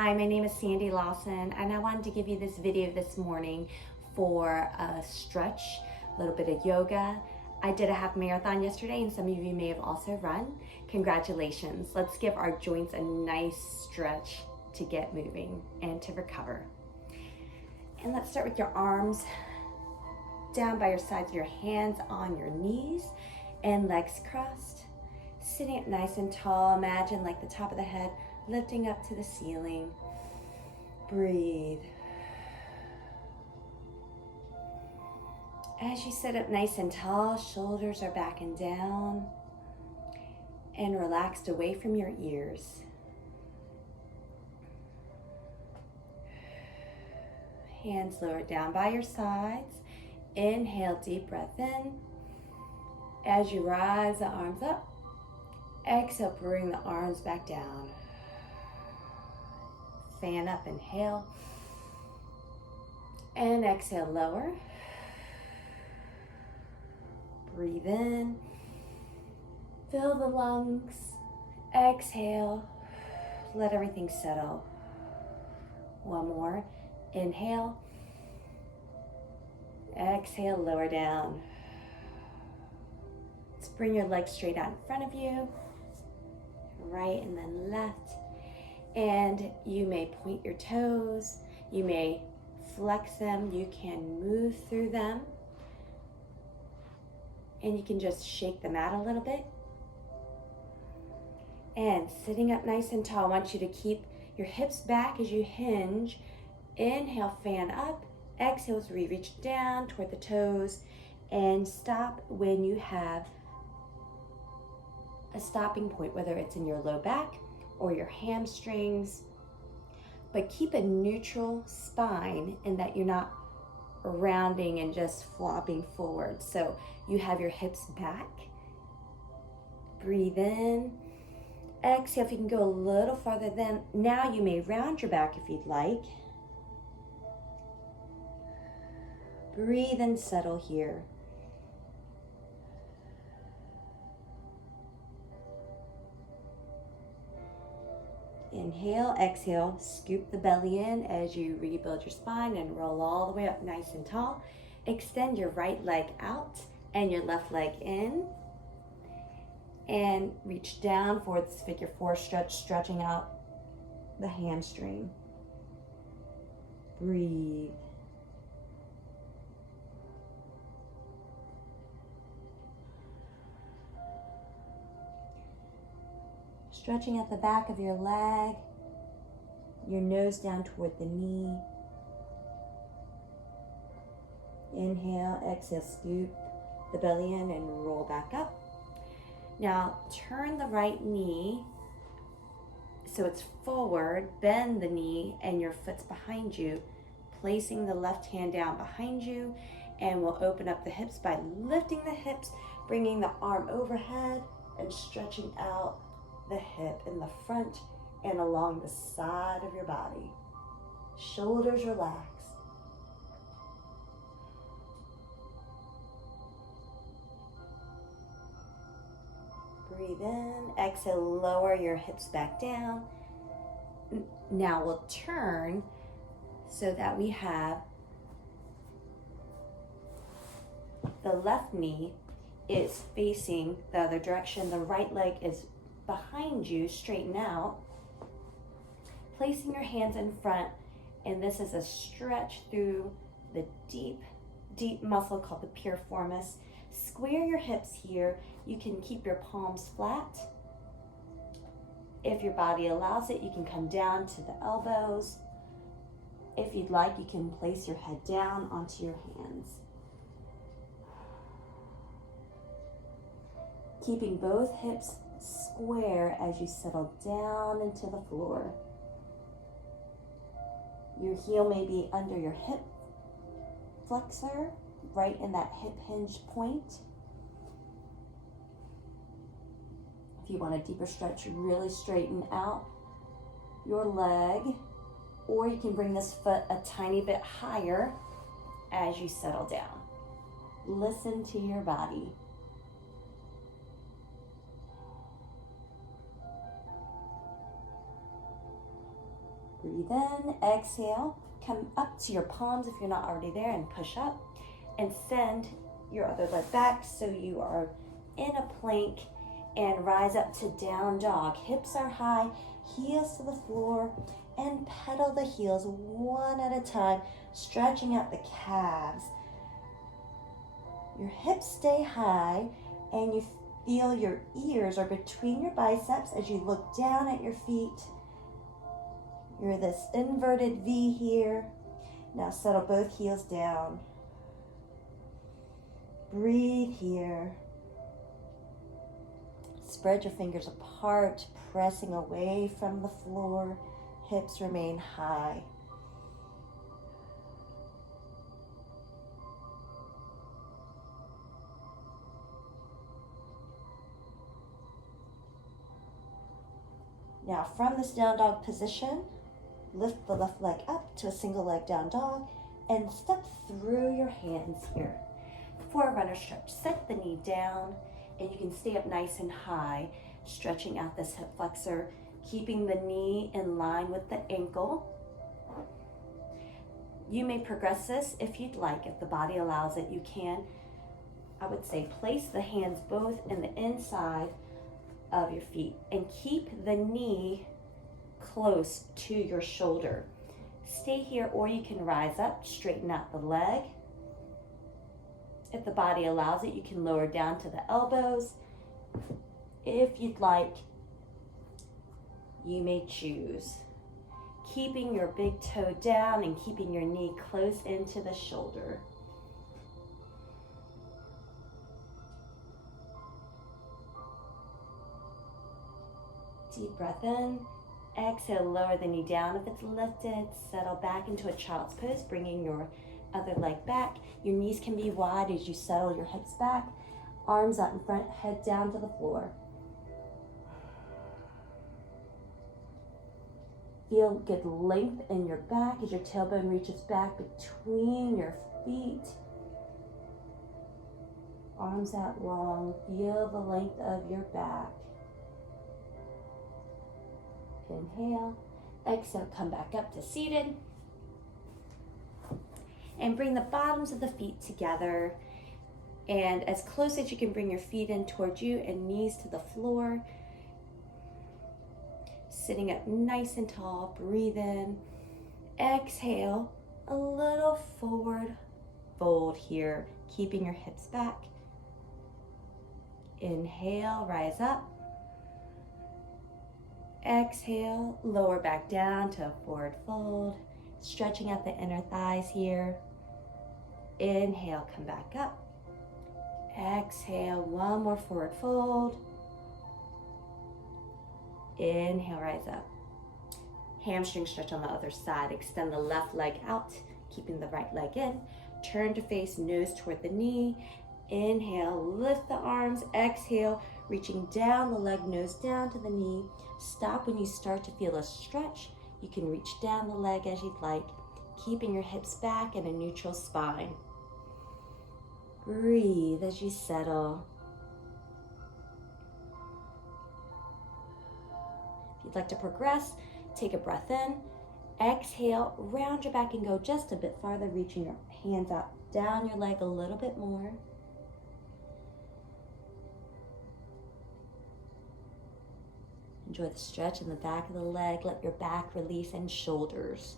Hi, my name is Sandy Lawson, and I wanted to give you this video this morning for a stretch, a little bit of yoga. I did a half marathon yesterday, and some of you may have also run. Congratulations. Let's give our joints a nice stretch to get moving and to recover. And let's start with your arms down by your sides, your hands on your knees, and legs crossed. Sitting up nice and tall, imagine like the top of the head lifting up to the ceiling. Breathe. As you sit up nice and tall, shoulders are back and down and relaxed away from your ears. Hands lowered down by your sides. Inhale, deep breath in. As you rise the arms up, exhale, bring the arms back down. Fan up, inhale. And exhale, lower. Breathe in. Fill the lungs. Exhale. Let everything settle. One more. Inhale. Exhale, lower down. Let's bring your legs straight out in front of you. Right and then left. And you may point your toes. You may flex them. You can move through them. And you can just shake them out a little bit. And sitting up nice and tall, I want you to keep your hips back as you hinge. Inhale, fan up. Exhale, as we reach down toward the toes. And stop when you have a stopping point, whether it's in your low back or your hamstrings. But keep a neutral spine in that you're not rounding and just flopping forward. So you have your hips back. Breathe in. Exhale, if you can go a little farther then. Now you may round your back if you'd like. Breathe and settle here. Inhale, exhale, scoop the belly in as you rebuild your spine and roll all the way up nice and tall. Extend your right leg out and your left leg in. And reach down for this figure four stretch, stretching out the hamstring. Breathe. Stretching at the back of your leg, your nose down toward the knee. Inhale, exhale, scoop the belly in and roll back up. Now turn the right knee so it's forward, bend the knee and your foot's behind you, placing the left hand down behind you, and we'll open up the hips by lifting the hips, bringing the arm overhead and stretching out the hip in the front and along the side of your body. Shoulders relax. Breathe in, exhale, lower your hips back down. Now we'll turn so that we have the left knee is facing the other direction. The right leg is behind you, straighten out. Placing your hands in front, and this is a stretch through the deep muscle called the piriformis. Square your hips here. You can keep your palms flat. If your body allows it, you can come down to the elbows. If you'd like, you can place your head down onto your hands. Keeping both hips square as you settle down into the floor. Your heel may be under your hip flexor, right in that hip hinge point. If you want a deeper stretch, really straighten out your leg, or you can bring this foot a tiny bit higher as you settle down. Listen to your body. Breathe in, exhale, come up to your palms if you're not already there and push up, and send your other leg back so you are in a plank, and rise up to down dog. Hips are high, heels to the floor, and pedal the heels one at a time, stretching out the calves. Your hips stay high, and you feel your ears are between your biceps as you look down at your feet. You're this inverted V here. Now settle both heels down. Breathe here. Spread your fingers apart, pressing away from the floor. Hips remain high. Now from this down dog position, lift the left leg up to a single leg down dog and step through your hands here. For a runner stretch, set the knee down and you can stay up nice and high, stretching out this hip flexor, keeping the knee in line with the ankle. You may progress this if you'd like. If the body allows it, you can. I would say place the hands both in the inside of your feet and keep the knee close to your shoulder. Stay here, or you can rise up, straighten out the leg. If the body allows it, you can lower down to the elbows. If you'd like, you may choose keeping your big toe down and keeping your knee close into the shoulder. Deep breath in. Exhale, lower the knee down if it's lifted. Settle back into a child's pose, bringing your other leg back. Your knees can be wide as you settle your hips back. Arms out in front, head down to the floor. Feel good length in your back as your tailbone reaches back between your feet. Arms out long. Feel the length of your back. Inhale. Exhale, come back up to seated. And bring the bottoms of the feet together. And as close as you can bring your feet in towards you and knees to the floor. Sitting up nice and tall, breathe in. Exhale, a little forward fold here, keeping your hips back. Inhale, rise up. Exhale, lower back down to a forward fold, stretching out the inner thighs here. Inhale, come back up. Exhale, one more forward fold. Inhale, rise up. Hamstring stretch on the other side. Extend the left leg out, keeping the right leg in. Turn to face nose toward the knee. Inhale, lift the arms. Exhale, reaching down the leg, nose down to the knee. Stop when you start to feel a stretch. You can reach down the leg as you'd like, keeping your hips back and a neutral spine. Breathe as you settle. If you'd like to progress, take a breath in. Exhale, round your back and go just a bit farther, reaching your hands out down your leg a little bit more. Enjoy the stretch in the back of the leg. Let your back release and shoulders.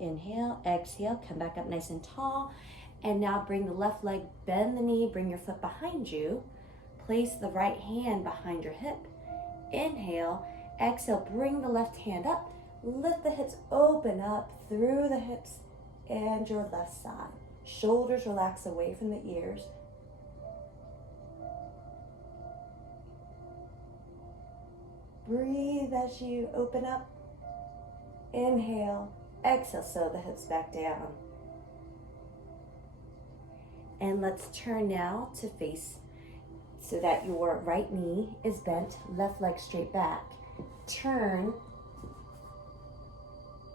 Inhale, exhale, come back up nice and tall. And now bring the left leg, bend the knee, bring your foot behind you. Place the right hand behind your hip. Inhale, exhale, bring the left hand up. Lift the hips, open up through the hips and your left side. Shoulders relax away from the ears. Breathe as you open up. Inhale, exhale, sew the hips back down. And let's turn now to face so that your right knee is bent, left leg straight back. Turn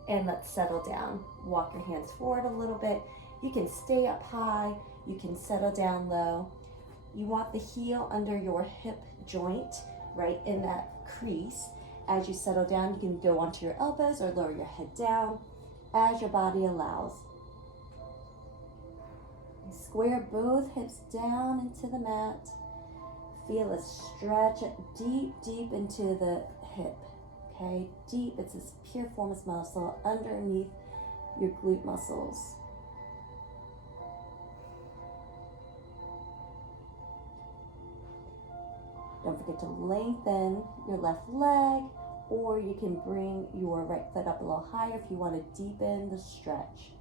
and let's settle down. Walk your hands forward a little bit. You can stay up high, you can settle down low. You want the heel under your hip joint, right in that crease. As you settle down, you can go onto your elbows or lower your head down as your body allows. Square both hips down into the mat. Feel a stretch deep, deep into the hip. Okay, deep. It's this piriformis muscle underneath your glute muscles. Don't forget to lengthen your left leg, or you can bring your right foot up a little higher if you want to deepen the stretch.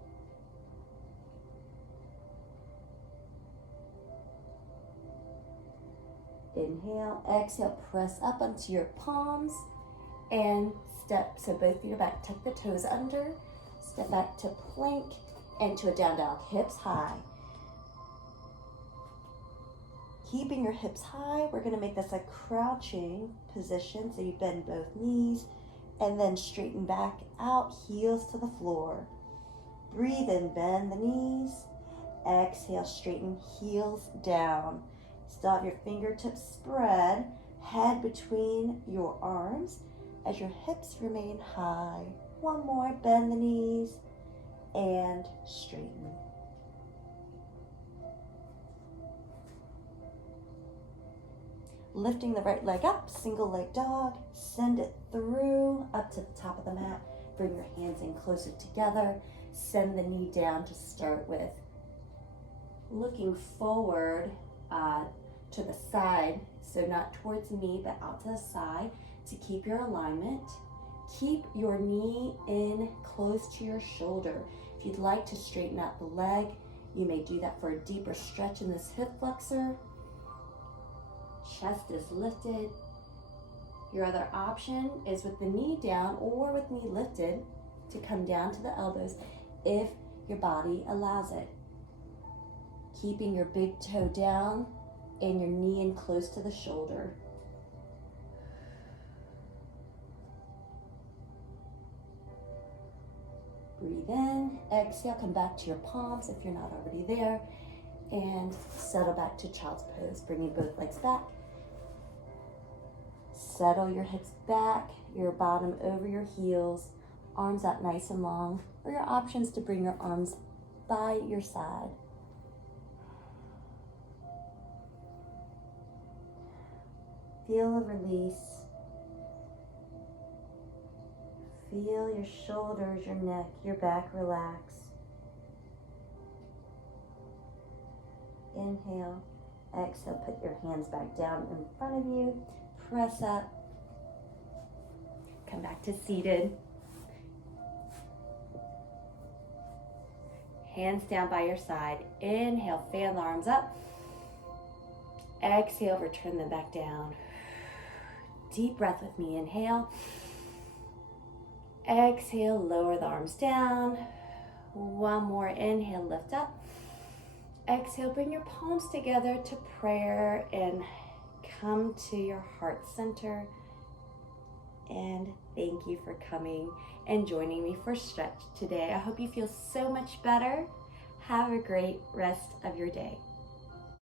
Inhale, exhale, press up onto your palms and step, so both feet are back, tuck the toes under, step back to plank and to a down dog, hips high. Keeping your hips high, we're gonna make this a crouching position, so you bend both knees and then straighten back out, heels to the floor. Breathe in, bend the knees, exhale, straighten, heels down. Still have your fingertips spread, head between your arms as your hips remain high. One more, bend the knees and straighten. Lifting the right leg up, single leg dog, send it through up to the top of the mat. Bring your hands in closer together. Send the knee down to start with. Looking forward to the side, so not towards me, but out to the side to keep your alignment. Keep your knee in close to your shoulder. If you'd like to straighten out the leg, you may do that for a deeper stretch in this hip flexor. Chest is lifted. Your other option is with the knee down or with knee lifted to come down to the elbows if your body allows it. Keeping your big toe down and your knee in close to the shoulder. Breathe in, exhale, come back to your palms if you're not already there, and settle back to child's pose, bringing both legs back. Settle your hips back, your bottom over your heels, arms out nice and long, or your options to bring your arms by your side. Feel a release. Feel your shoulders, your neck, your back relax. Inhale, exhale, put your hands back down in front of you. Press up. Come back to seated. Hands down by your side. Inhale, fan the arms up. Exhale, return them back down. Deep breath with me. Inhale. Exhale, lower the arms down. One more. Inhale, lift up. Exhale, bring your palms together to prayer and come to your heart center. And thank you for coming and joining me for stretch today. I hope you feel so much better. Have a great rest of your day.